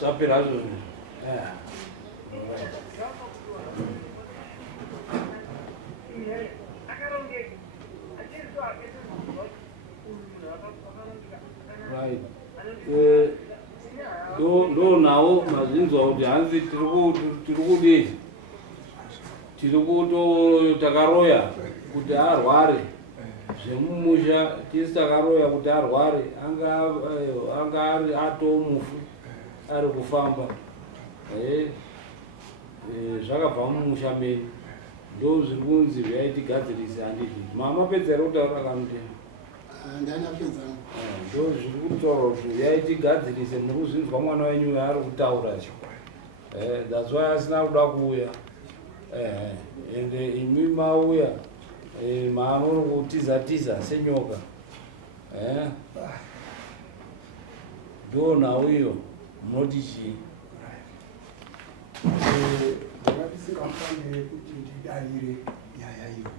Só pelazo. Right. No nawo mazinzwa kuti hanzi tiri kudii tiri kuto takaroya kuti arware zvemumusha tisi takaroya kuti arware anga atomufu ari kufamba zvakabva mumusha meni ndo zviri kunzi zvaitigadzirisa handizvi mama pedza iri kutaura kanutema ndo zviri kutaura kuti zvaitigadzirise muri kuzvinzwa mwana wenyu yaari kutaura that's why asina kuda kuuya ende imi mauya maanori kutiza senyoka ndo nhau iyo munoti chii ndakatisingafanire kuti ndidavire nyaya iyo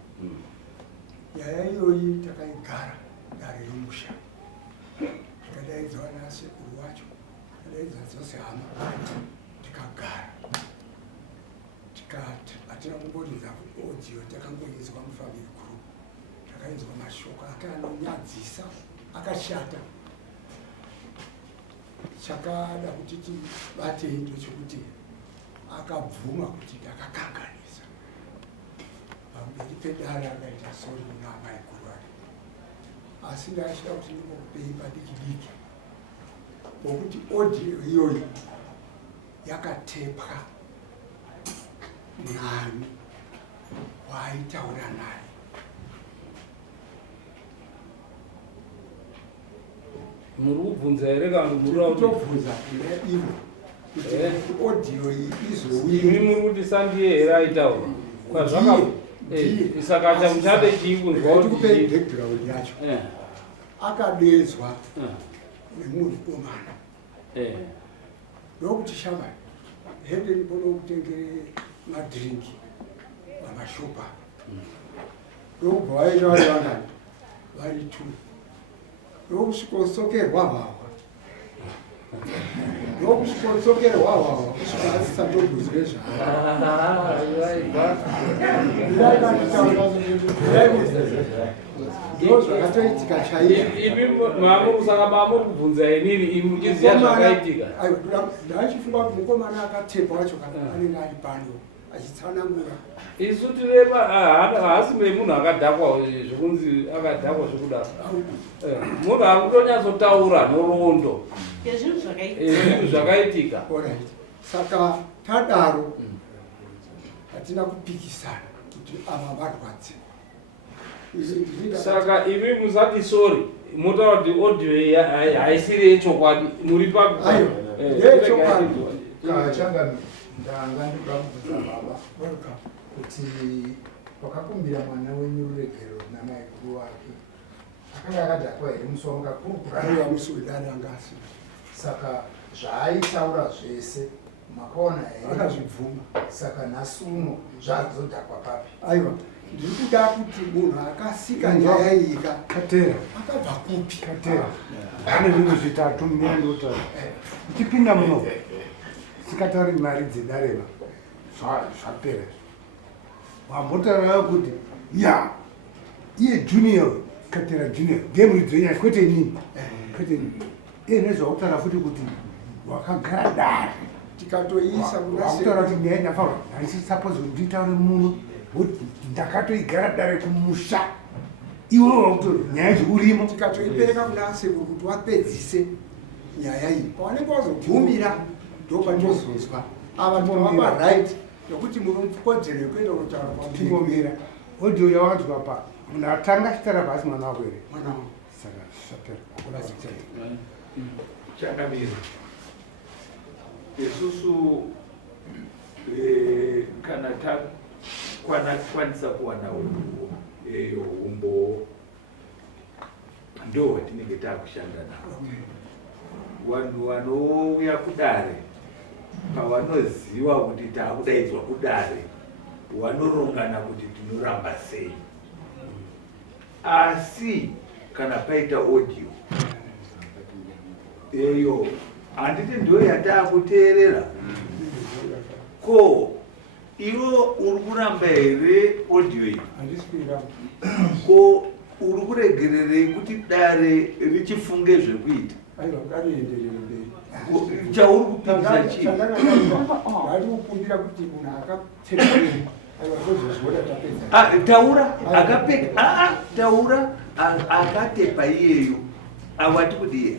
nyaya iyoyi takaigara dare romusha tikadaidzwa nasekuru wacho tikadaidza dzose hama tikagara tikati hatina kumboridza audio takangoizwa mufamily group takainzwa mashoko ake anonyadzisa akashata chakada kuti tibatei ndochekuti akabvuma kuti ndakakanganisa pamberi pedare akaita sori kuna amai guru ake asi ndachida kuti ndingokupei padiki diki pokuti audio iyoyi yakatepwa nani waaitaura naye muri kubvunza here kana murikutobvunza ivo kuti audio iyi imi muri kuti sandiye here aitaura saka chamuchade chii kunzwa kuti background yacho akadedzwa nemunhu komana ndokuti shamba hende ndinoda kutengere madhiringi pamashopa ndokubva vaita vari vangani vari 2 ndokusvikosokerwa hwahwa ndokusvikosokerwa hwahwa kusvika asisatobvuzwe ndo zvakatoitika chaiimi mamusaka mamuri kubvunza inini imi muchiziva zvakaitika ndachifunga kuti mukomana akatepa wacho kana anenge ari pano achitsanangura isu tirema haasi memunhu akadhakwa zvekunzi akadhakwa zvekudaro munhu ari kutonyatsotaura nhoroondo zvinhu zvakaitika saka tadaro hatina kupikisana kuti ava varwadzi saka imi musati sori motaura kuti audio haisiri yechokwadi muri payechokwadi changa ndanga ndikuda kubvunza baba kuti wakakumbira mwana wenyu ruregero namai guru wake akanga akadhakwa here musi wamukakurukura musi wedare angasi saka zvaaitaura zvese makaona here akazvibvuma saka nhasi uno zvazodhakwa papi aiwa ndiri kuda kuti munhu akasika nyaya iyi katera akabva kupi katera ane zvinhu zvitatu munendotaura uchipinda muno sikatauri mari dzedareva zvapera wambotaurayo kuti ya iye junior katera junior game ridzonyanya kwete nini kwete nini iye nezvakutaura futi kuti wakagara dare tikatoisa wakutaura kuti nyaya nyafaura handisi suppose kuti nditaure muno ndakatoigara dare kumusha iwe wakuti nyaya dziurimo tikatoipereka kuna sekuru kuti wapedzise nyaya iyi pawanenge wazogumira ndopandozozwa ava ndovapa right yokuti munokodzero yekuenda kutaura kwamira audio yawanzwa pa munhu atanga achitara pasi mwana wako here mwana wangu saka zvapera chakamira isusu kana takwanisa kuwana umbo ndo watinenge takushanda navo vanhu vanouya kudare pavanoziva kuti taakudaidzwa kudare vanorongana kuti tinoramba sei asi kana paita audio eyo handiti ndo yataakuteerera ko iwo uri kuramba here audio iyi ko uri kuregererei kuti dare richifunge zvekuita chauri kupindisa chii ngati kukumbira kuti munhu akapfeka taura akapfeka taura akatepa iyeyo wati kudii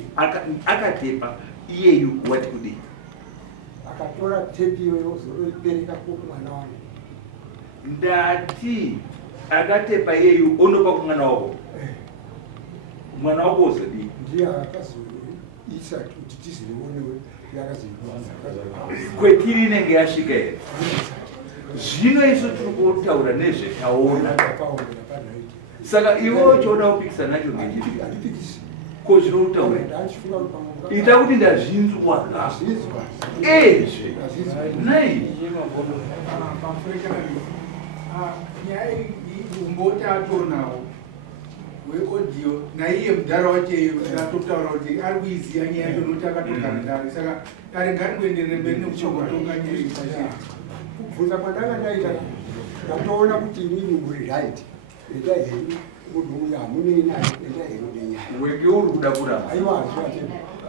akatepa iyeyo wati kudii akatora tepi iyoyo ozoroibereka kumwana wangu ndati akatepa iyeyo onopa kumwana wako mwana wako ozodii ndiye akazoisa kuti tizionewe yakazoiaa kwetiri inenge yasvika here zvino isu tiri kutaura nezvetaona saka iwewo choda kupikisa nacho ngechii ko zvinoutaura ita kuti ndazvinzwa ezve nai nyaya umboti atonawo weaudio naiye mudhara wacheyo atotaura kuti ari kuiziva nyaya yacho nokuti akatogara ndare saka dare ngaringoenderere mberi nekutongatonga nyaya ipachii kubvunza kwandanga ndaita ndatoona kuti inini muri right enda heni munhu uyu hamunei naye enda heni nenyaya wenge uri kuda kuramba aiwa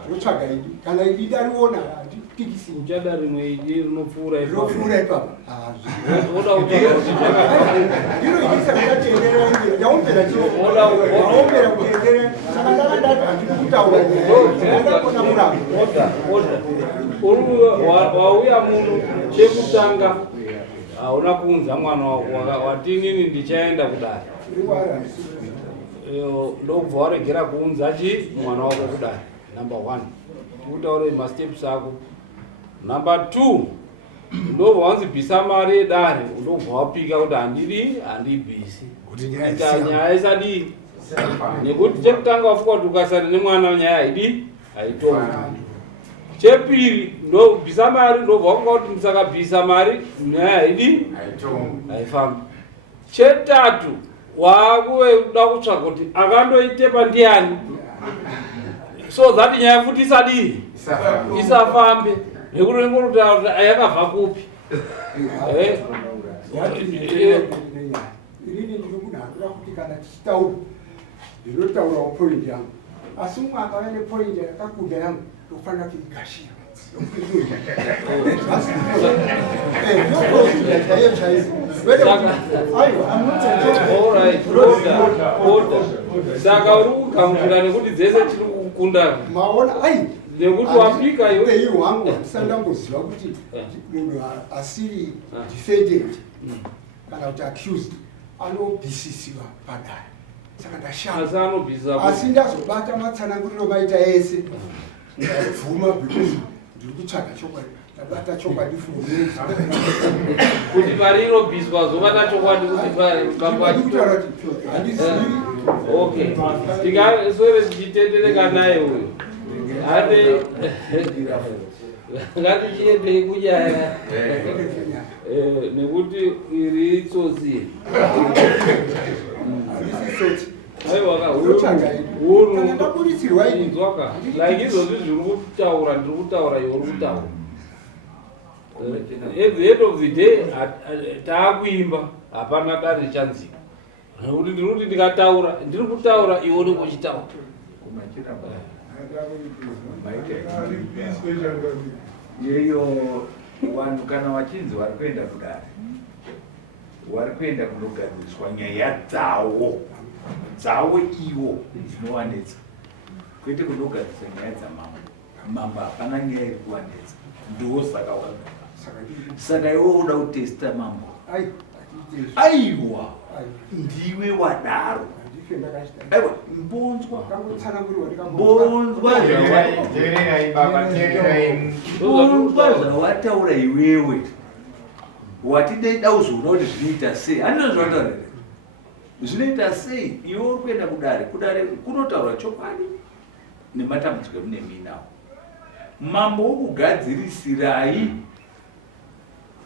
ndotsvaga idi kana idi dariona handipikisi uchada rimwe idi rinopfuura rinopfuura ipapa oda ndinoisa ndatenderera njira ndaombera chiaombera kutenderera saka ndanga ndati handiri kutaura nyayandakona kuramba wauya muno chekutanga hauna kuunza mwana wako wati inini ndichaenda kudai ndobva waregera kuunza chi mwana wako kudai number 1 kutaure masteps ako number 2 ndobva wanzibvisa mari yedare ndobva wapika kuti handibvisi kuita nyaya isadii nekuti chekutanga wafuka kuti ukasari nemwana nyaya haidi haitongi chepiri ndobvisa mari ndobva wafunga kuti ndisakabvisa mari nyaya haidi haifambi chetatu wakuve kuda kutsvaga kuti akandoitepa ndiani so that nyaya futi isadii isafambe nekuti ngorutaura kuti ayakabva kupi inini ndiri munhu akuda kuti kana tichitaura ndinotaurawo point yangu asi umwe akava nepoint yakakunda yangu ndofanira kuigashira saka uri kugamuchira nekuti dzese chiri kukunda maona ai nekuti wapika upenyu hwangu handisandamboziva kuti munhu asiri defendant kana kuti accused anobhisisiwa padare saka ndashama asi ndazobata matsananguriro maita ese ndabvuma because ndiri kutsvaga chokwadi ndabata chokwadi kuti pari inobviswa zobata chokwadi kuti kutaura kuti handizivi okay tikasove tichitendereka naye uyu ane ngatichiendei kunyaya nekuti iri tsotsi aiwakaunzwaka like izvozvi zviri kutaura ndiri kutaura iwe uri kutaura at the end of the day taakuimba hapana dare chanzika nekuti ndiri kuti ndikataura ndiri kutaura iwe unenge uchitaura yeyo vanhu kana vachinzi vari kuenda kudare vari kuenda kunogadziriswa nyaya dzavo ivo dzinowanetsa kwete kunogadzisa nyaya dzamambo hapana nyaya iri kuwanetsa ndo saka saka iwe uda kutesta mambo aiwa ndiwe wadaro aiwa mbonzwa zvawataura iwewe wati deida uzoona kuti zvinoita sei handina zvataura zvinoita sei iwe uri kuenda kudare kunotaura chokwadi nematambudziko emune minawo mambo wokugadzirisirai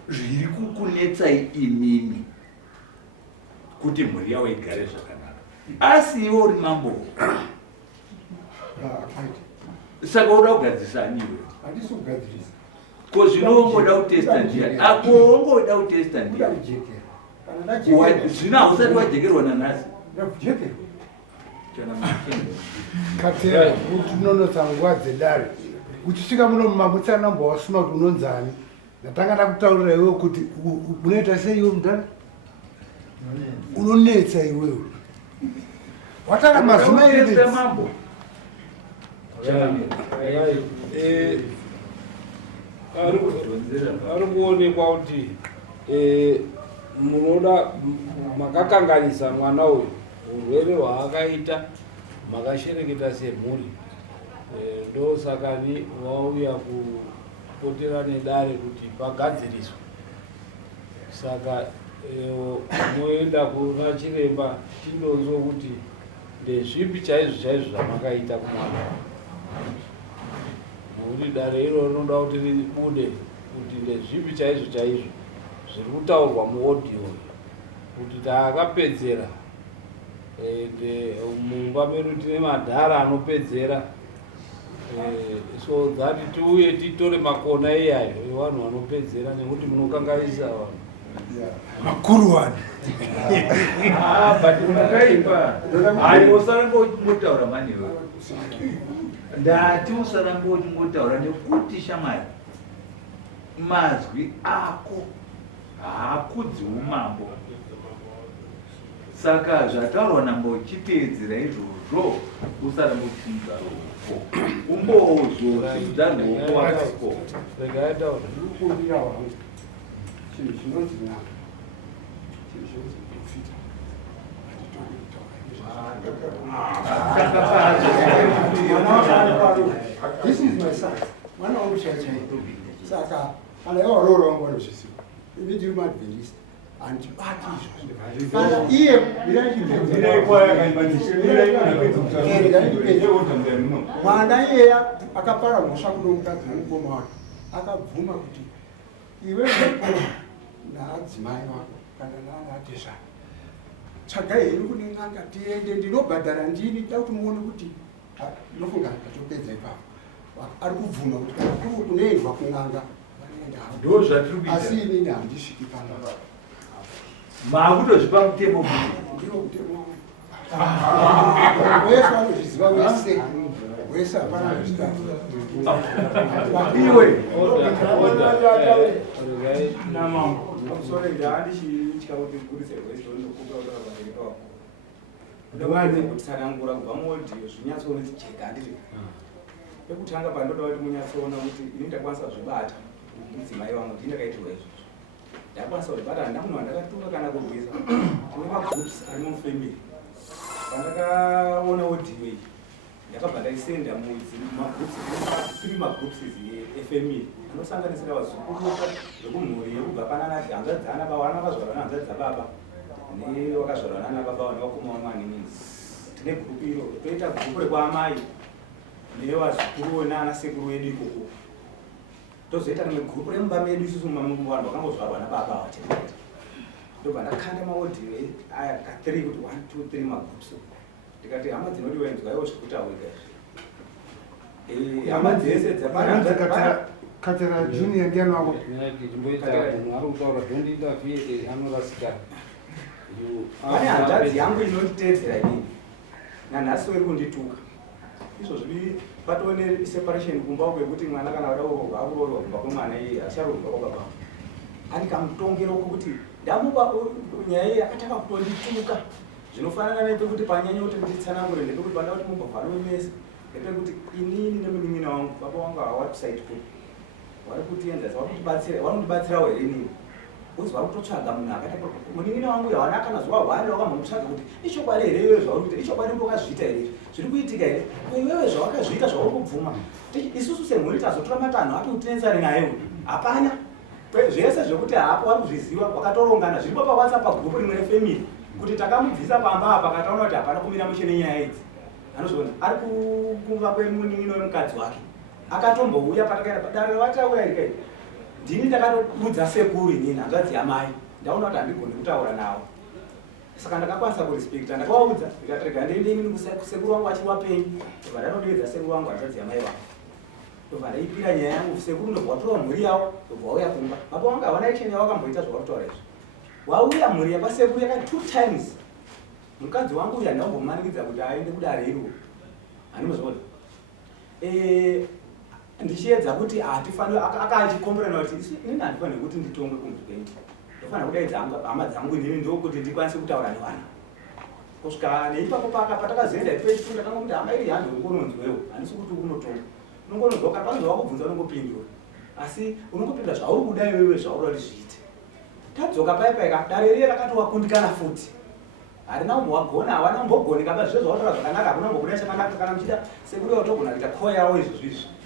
zviri kukunetsai imimi kuti mhuri yavo igare zvakanaka asi iwe uri mambo saka uda kugadzirisa aniwe handisi kugadzirisa ko zvino ongoda kutesta ndiani ako ongoda kutesta ndiani zvino hausati wajekerwa nanhasi katera kuti nonotsa nguva dzedare uchisvika muno mumamutsa namba wasima kuti unonzani ndatanga ndakutaurira iwewe kuti unoita sei iwe mudhara unonetsa iwewe watara mazuma mambo ari kuonekwa kuti munoda makakanganisa mwana uyu urwere hwaakaita makashereketa semhuri ndosaka ni wauya kupotera nedare kuti pagadziriswe saka moenda kuna chiremba tindonzwa kuti ndezvipi chaizvo chaizvo zvamakaita kumwana nokuti dare iro rinoda kuti ribude kuti ndezvipi chaizvo chaizvo zviri kutaurwa muodhiyo kuti taakapedzera mumba medu tine madhara anopedzera so that tiuye titore makona iyayo evanhu vanopedzera nekuti munokanganisa vanhu makuru wani but unakaipa usarambotaura maniwe ndati usarambotaura nekuti shamwari mazwi ako haakudzi umambo saka zvataurwa namba uchiteedzera izvozvo usarambotiza roko umbozozvidza roko wakako regaitaura ndikukumbira wangu chinhu chinonzi nyama chinhu chinonzi profita this is my son mwana wangu chaichai saka kana iwo roro wangu vanozvisiwa ini ndiri muadventist handibati izvozvo kana iye mwana iyeya akapara mhosva kuno mukadzi womukoma wake akabvuma kuti iwe naadzimai wako kana naanatezva tsvagai henyu kune n'anga tiende ndinobhadhara ndini da kuti muone kuti nofunga tatopedza ipapo ari kubvuma kuti kana kuri kunoendwa kun'anga ndo zvatiri kuita asi inini handisviki pana maakutozvipa mutemo ndiro mutemo wese vanozviziva wese wese hapana iwe Sorry, ndaandishitya kuti kurise West ndokupa kuti vabereka ndovane kutsanangura kubva muodhiyo zvinyatsoona chijeka handiti ekutanga pandoda kuti munyatsoona kuti ini ndakwanisa kuzvibata mudzimai wangu ndii ndakaitirwa izvozvo ndakwanisa kuzvibata handina munhu wandakatuka kana kurwisa tine magroups ari mufamily pandakaona odhiyo iyi ndakabva ndaisenda three magroups efamily anosanganisira vazukuru vekumhuri yekubva pananati hanzvadzi ana baba vana vakazvarwa nehanzvadzi dzababa nevakazvarwa nana baba nevakoma vamwanini tine gurupu iro toita gurupu rekwaamai nevazukuru nana sekuru vedu ikoko tozoita rimwe gurupu remumba medu isusu vanhu vakangozvarwa nababa vacheeta ndobva ndakanda maodhiyo aya ka3 kuti 1 2 3 magroups ndikati hama dzinodiwa inzwaiwo zvekutaurika izvi hama dzese katera junior ndiani wako chimboita munhu ari kutaura don't interfere anorasikana pane hanzvadzi yangu inonditeedzera inini nanhasi weri kundituka izvozvi patone separation kumba kwekuti mwana kana vada kurorwa akurorwa kumba kwemwana iye asharorwa kwababa ani kamutongero kokuti ndamupa nyaya iyi akatanga kutondituka zvinofanana nepekuti panyanya kuti nditsanangure ndepekuti panda kuti mubva mese ndepekuti inini nemunin'ina wangu baba wangu hawebsite kuti vari kutienzasa vanondibatsirawo here inini uzi vari kutotsvaga munhu akaita munin'ina wangu yawana kana zuva hwari wakambomutsvaga kuti ichokwadi here iwewe zvauri kuita ichokwadi mbokazviita here zviri kuitika here iwewe zvawakazviita zvauri kubvuma isusu semhuri tazotora matanho ati utinetsane naye hapana zvese zvekuti hapo vari kuzviziva wakatorongana zviripo pawhatsapp pagrupu rimwe refamily kuti takamubvisa pamba apa kataona kuti hapana kumira mushe nenyaya idzi anozviona ari kuva kwemunin'ino wemukadzi wake akatombouya patakaenda padare vatauya ikai ndini ndakatobudza sekuru inini hanzvadzi yamai ndaona kuti handigoni kutaura navo saka ndakakwanisa kurespekta ndakawaudza ndikatirega ndiende inini kusekuru wangu achiri wapenyu ndobva ndanodedza sekuru wangu hanzvadzi yamai vangu ndobva ndaipira nyaya yangu sekuru ndobva watora mhuri yavo ndobva wauya kumba baba wangu havana icheni yavakamboita zvavaritaura izvi wauya mhuri yakwasekuru yaka 2 times mukadzi wangu uyu handambomanikidza kuti aende kudare iro handimozvoda ndichiedza kuti hatifanira akachikomborana kuti inini handifaniri kuti nditongwe kumuzvikwendi ndofanira kudaidza hama dzangu inini ndokuti ndikwanise kutaura nevana kusvika neipapo patakazoenda ipechifunda kanga kuti hama iri hando ungononzwewo handisi kuti unotonga unongononzwa kana pane zvawakubvunza unongopindura asi unongopindura zvauri kuda iwewe zvauri kuti zviite tadzoka paipaika dare riye rakati wakundikana futi harina umbowagona havana umbogoni kaba zvizvo zvautora zvakanaka hakuna umbobuda chakanaka kana muchida sekuri watogona kuita koo yawo izvozvizvi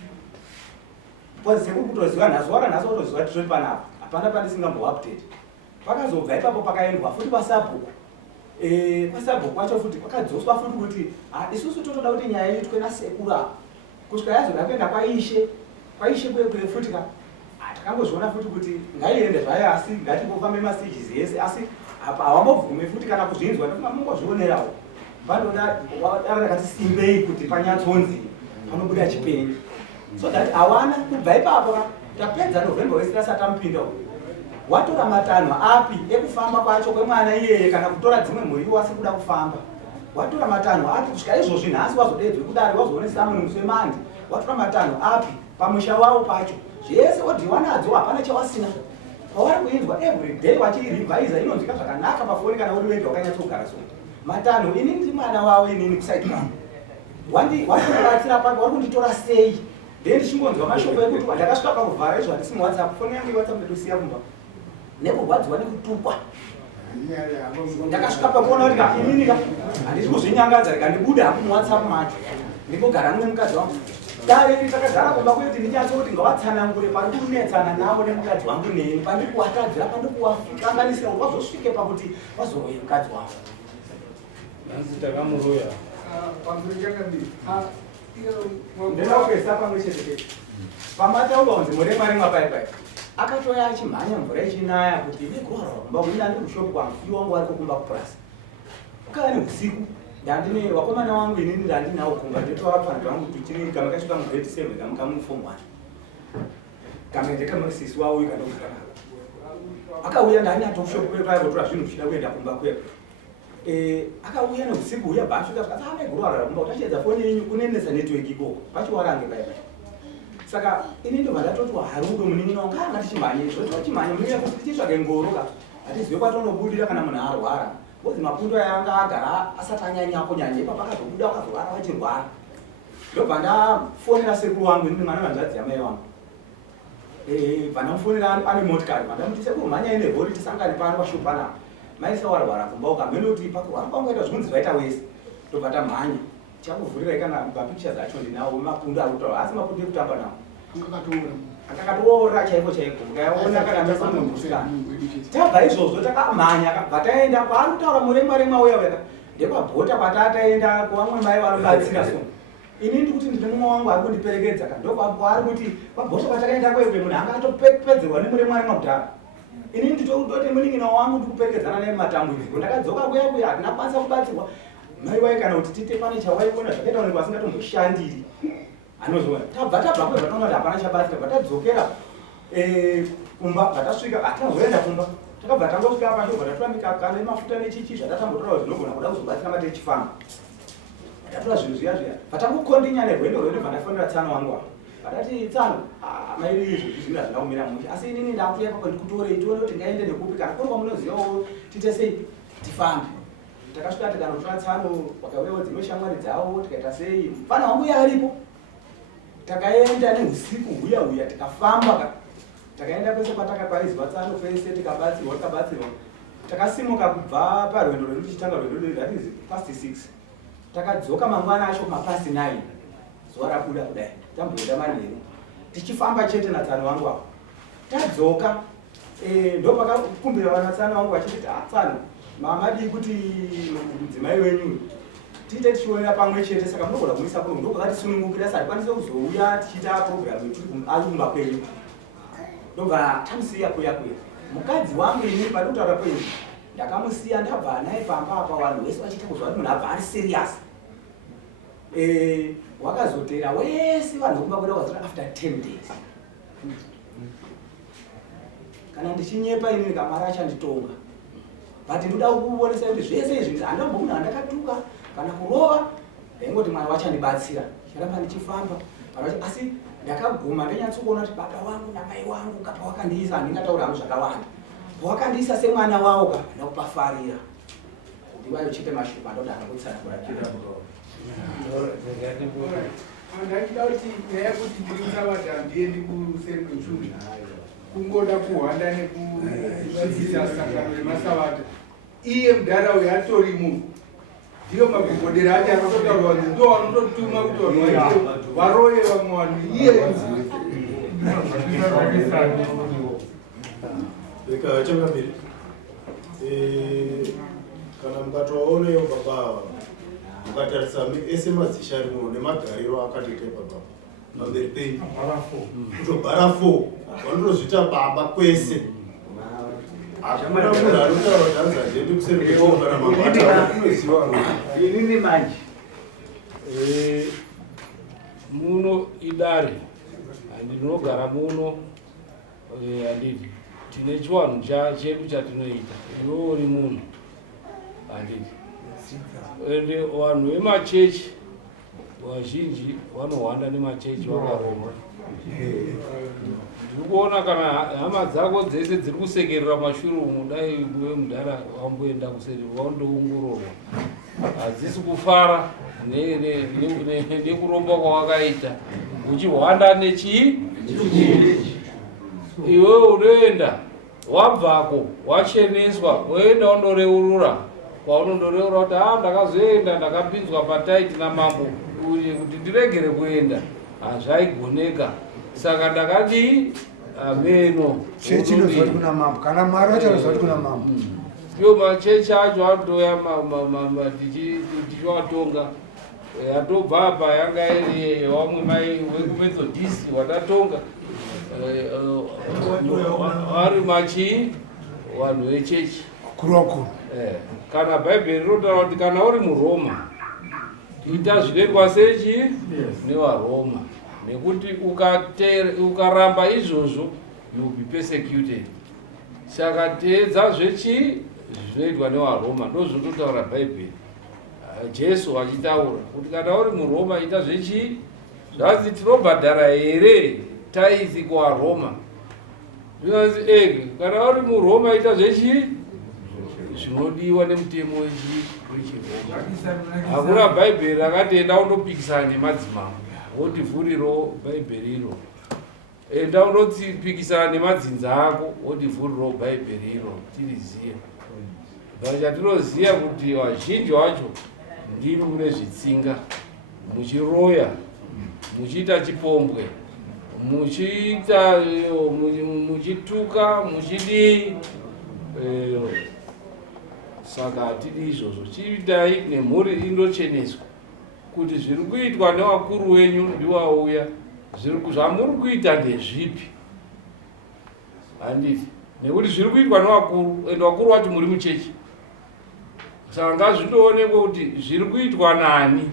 because sekuri kutoziva nhasi wara nhasi watoziva tiri panapa hapana pandisingamboupdate pakazobva ipapo pakaendwa futi pasabhuku pasabhuku kwacho futi kwakadzoswa futi kuti isusu totoda kuti nyaya iitwe nasekuru apa kusvika yazoda kuenda kwaishe kwekwe futi ka takangozviona futi kuti ngaiende zvayo asi ngatingofambe mastages ese asi apa havambobvume futi kana kuzvinzwa mungozvionerawo vandoda rakati simbei kuti panyatsonzi panobuda chipenyu so that hawana kubva ipapo tapedza november wese tasati amupinda watora matanho api ekufamba kwacho kwemwana iyeye kana kutora dzimwe mhuri wasi kuda kufamba watora matanho api kusvika izvozvi nhasi wazodedzwe kudari wazoone samuni muswemandi watora matanho api pamusha wavo pacho zvese wodhiwa nadzo hapana chawasina pavari kuinzwa everyday wachirivhaiza inonzwika zvakanaka pafoni kana uri wega wakanyatsogara so matanho inini ndi mwana wavo inini kusaidi pangu wandibatsira pake wari kunditora sei then ndichingonzwa mashoko ekuti ndakasvika pakuvhara izvo handisi muwhatsapp foni yangu iwhatsapp ndotosiya kumba nekurwadziwa nekutukwa ndakasvika pakuona kuti inini handisi kuzvinyangadza rika ndibuda hapo muwhatsapp macho ndingogara mune mukadzi wangu dare takagara kumba kuti ndinyatso kuti ngavatsanangure pari kunetsana navo nemukadzi wangu neni pandiri kuvatadzira pandiri kuvakanganisira kuti vazosvike pakuti vazoroye mukadzi wavo nanzi takamuroya ndinakupesa pamwe chete pamataura kunzi muremarimwa paipai akatoya achimhanya mvura ichinaya kuti negorora kumba kuti ndandiri kushopu kwangu iye wangu vari kokumba kupurasi ukava neusiku ndandine wakomana wangu inini ndandinawo kumba ndetovapanzi vangu tuchiri kama kasvika mugreat 7 kamukamuform 1 kamendekamusisi wauyu kandogara akauya ndanyatoshopu kwepaivotora zvinhu zvichida kuenda kumba kwepo akauya neusiku uya bhaasvika aamegorora kumba utachiedza foni yenyu kunenesa network ikoko pachiwarange paipai saka ini ndobva ndatoti harudo munin'ina wanga anga tichimhanye zvotinochimhanye munine kuti tichitsvake ngoroka hatizive kwatonobudira kana munhu arwara bozi mapundo ayanga agara asati anyanyakonyanya ipapo akazobuda akazorara vachirwara ndobva ndafonera sekuru wangu inini mwana vanzvadzi yamai wangu bva ndamufonera ane motikari bva ndamuti sekuru mhanya ine rori tisangane pano pashopanapa maisa warwara kumba ukamene kuti pakurwara kwangoita zvinonzi zvaita wese ndobva tamhanya chakuvhurira ikana mapictures acho ndinawo mapundo arikutaura asi mapundo ekutamba nawo akakatoora chaiko chaiko mukayaona kana mesamusikana tabva izvozvo takamhanya bva taenda paari kutaura muremwaremwa uya weka ndepabhota patataenda kuvamwe mai vanobatsira so ini ndikuti ndine mumwe wangu ari kundiperekedza ndopari kuti pabhota patakaenda kwekwe munhu anga atopedzerwa nemuremwaremwa kudhara ini nditoti munin'ina wangu ndikuperekedzana naye matambudziko ndakadzoka kuya kuya hatina kwanisa kubatsirwa mai wai kana kuti tite pane chawaikona zvakaita unenge vasingatomboshandiri anozoona tabva kwebva taona kuti hapana chabatsira bva tadzokera kumba bva tasvika hatinazoenda kumba takabva tangosvika pasho bva tatora mikaka nemafuta nechichi zvatatambotora zvinogona kuda kuzobatsira mate echifamba tatora zvinhu zviya zviya bva tangokondinya nerwendo rwedu bva ndafonera tsano wangu apa vatati tsano mairi izvozvi zvino hazvina kumira mushe asi inini ndakuya ipapo ndikutorei tione kuti ngaende nekupi kana kuri kwamunozivawo tiite sei tifambe takasvika tikanotora tsano vakauyawo dzimwe shamwari dzavo tikaita sei mufana wangu uya aripo takaenda neusiku huya tikafamba takaenda pese patakakwarizwa tsano pese tikabatsirwa takasimuka kubva parwendo rwedu tichitanga rwendo rwedu that is past 6 takadzoka mangwana acho kumapasi 9 zuva rabuda kudai tamboenda manheru tichifamba chete natsano wangu apo tadzoka ndo pakakumbira vanatsano wangu vachiti tsano mamadi kuti mudzimai wenyu tiite tichiona pamwe chete saka munogona kumisa kuno ndokwakatisunungukira sati kwanise kuzouya tichiita programu yekuti ari kumba kwenyu ndobva tamusiya kuya mukadzi wangu ini pari kutaura kwenyu ndakamusiya ndabva naye pamba apa vanhu vese vachiita kuzva kuti munhu abva ari serious wakazotera wese vanhu vokumba kweda kwazira after 10 days kana ndichinyepa ini ndikamara achanditonga but ndoda kukuonesa kuti zvese izvi handambomuna handakatuka kana kurova ndaingoti mwari wachandibatsira charamba ndichifamba asi ndakaguma ndanyatsokuona kuti baba wangu namai wangu kapa wakandiisa handingataura hangu zvakawanda wakandiisa semwana wawo ka ndakupafarira ndivayo chete mashupa ndoti akakutsakura ndachida kuti nyaya yekuti ndirikusavata handiendi kuseri kwechunhu kungoda kuhwanda nekudzidzisa sangano remasavata iye mudhara uyo atorimo ndiyo magogodera acho anototaurwa kuti ndo vanototuma kuti vanhu varoye vamwe vanhu iye chakambiri kana mukatovaoneyo baba mukatarisa ese madzisha arimo nemagariro akatoita baba pamberi penyu kutobhara 4 vanotozvita baba kwese akuna munhu anotaura dhanza ndendi kuseri kweokana inini manje muno idare handinogara muno handiti tine chiwanhu chedu chatinoita iwe uri munhu handiti ende vanhu vemachechi vazhinji vanohwanda nemachechi vakaroma ndiri kuona kana hama dzako dzese dziri kusekerera mashure umu dai we mudhara wamboenda kuseri wandoongororwa hadzisi kufara nekuromba kwawakaita uchihwanda nechii iwe unoenda wabvako wacheneswa woenda wandoreurura kwaunondoreura kuti ndakazoenda ndakapinzwa pataiti namambo kuti ndiregere kuenda hazvaigoneka saka ndakati ameno chechinozoti kuna mambo kana mwari vachanozoti kuna mambo iyo machechi acho atoya tichiwatonga atobva apa yanga iri wamwe mai wekumethodist watatonga ari machi vanhu vechechi kurokuru kana bhaibheri rinotaura kuti kana uri muroma ita zvinoitwa sechi nevaroma nekuti ukaramba izvozvo you will be persecuted saka teedza zvechi zvinoitwa nevaroma ndozvinotaura bhaibheri jesu achitaura kuti kana uri muroma ita zvechi zvanzi tinobhadhara here taizi kuvaroma zvinonzi kana uri muroma ita zvechi zvinodiwa nemutemo wechiroma hakuna bhaibheri rakatienda undopikisana nemadzimambo wodivhuriro bhaibheri iro enda unopikisana nemadzinza ako wodivhuriro bhaibheri iro tiriziye chatinoziya kuti vazhinji vacho ndiri mune zvitsinga muchiroya muchiita chipombwe muchituka muchidii saka hatidi izvozvo chiitai nemhuri indocheneswa kuti zviri kuitwa nevakuru wenyu ndiwauya zvamuri kuita ndezvipi handiti nekuti zviri kuitwa nevakuru ende vakuru vacho muri muchechi saka ngazvindoonekwa kuti zviri kuitwa nani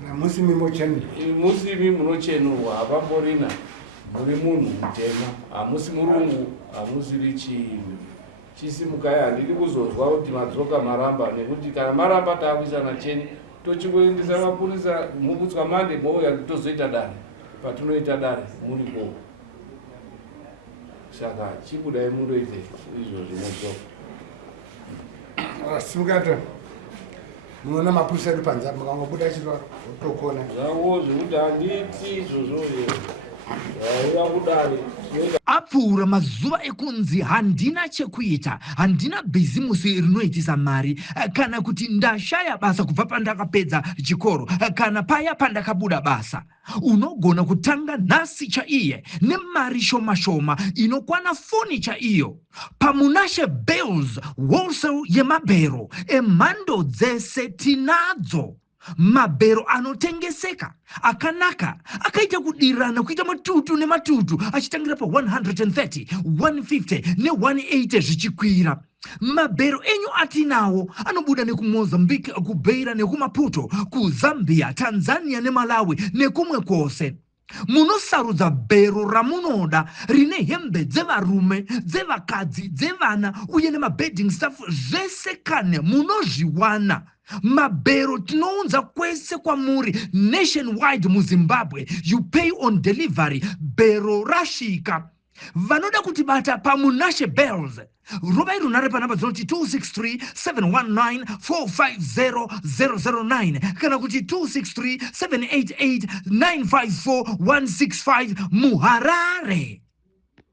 kana musimi munochenurwa hapamborina muri munhu mutema hamusi murungu hamusiri chisimukai handidi kuzozwa kuti madzoka maramba nekuti kana maramba taakuisana cheni tochikuendesa mapurisa mukutswa mande mouya tozoita dare patinoita dare muripo saka chikudai mundoite izvozvo mudzoka simukata munoona mapurisa edu panze mukangobuda chirwaro otokona zvavo zvekuti handiti izvozvo zvauya kudare apfuura mazuva ekunzi handina chekuita, handina bhizimusi rinoitisa mari, kana kuti ndashaya basa kubva pandakapedza chikoro, kana paya pandakabuda basa. Unogona kutanga nhasi chaiye nemari shoma shoma inokwana foni chaiyo. Pamunashe Bells wholesale yemabhero emhando dzese tinadzo. Mabhero anotengeseka akanaka akaita kudirana kuita matutu nematutu achitangira pa 130, 150 ne180 zvichikwira. Mabhero enyu atinawo anobuda nekumozambique, kubeira nekumaputo, kuzambia, Tanzania neMalawi nekumwe kwose. Munosarudza bhero ramunoda rine hembe dzevarume, dzevakadzi, dzevana uye nemabedding stuff zvese kane munozviwana. Mabero tinounza kwese kwamuri nationwide muZimbabwe. You pay on delivery. Bero rashika. Vanoda kutibata pamunashe bells. Rumai runare panamba dzinoti 263-719-450-009 kana kuti 263-788-954-165 muHarare.